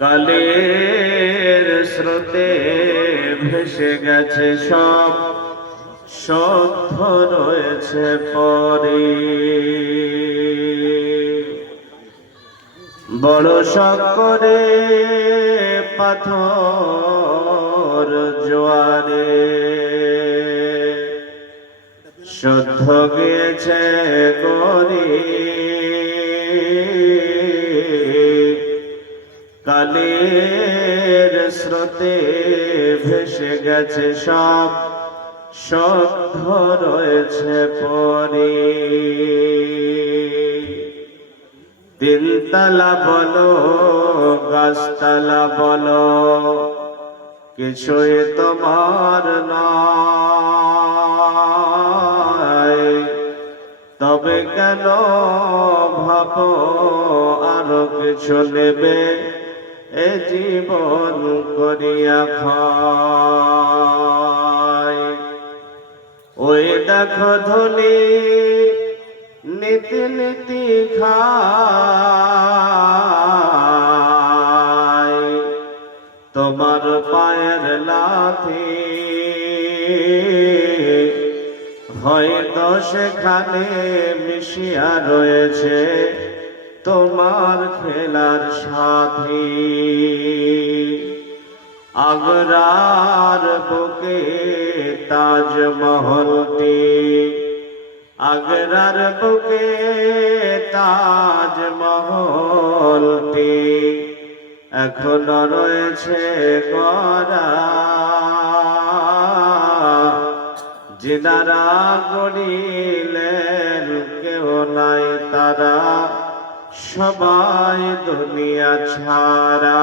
কালের স্রোতে ভেসে গেছে সব সত্য রয়েছে পরে। বড় সকরে পাথর জোয়ারে। শুদ্ধ গিয়েছে গরি কালের স্রোতে ভেসে গেছে সব শুদ্ধ রয়েছে পরে। তিনতলা বলো, গাছতলা বলো, কিছুই তোমার নয়। তবে কেন ভাব আরও কিছু নেবে? এ জীবন করিয়া খায়। ওই দেখো ধনী নীতি নীতি খায়। তোমার পায়ের লাথি হয়তো সেখানে মিশিয়া রয়েছে তোমার খেলার সাথী। আগরার বুকে তাজমহলটি আগরার বুকে তাজমহলটি এখনও রয়েছে গড়া। যিনারা করিলেন কেউ নাই তারা সবাই দুনিয়া ছাড়া।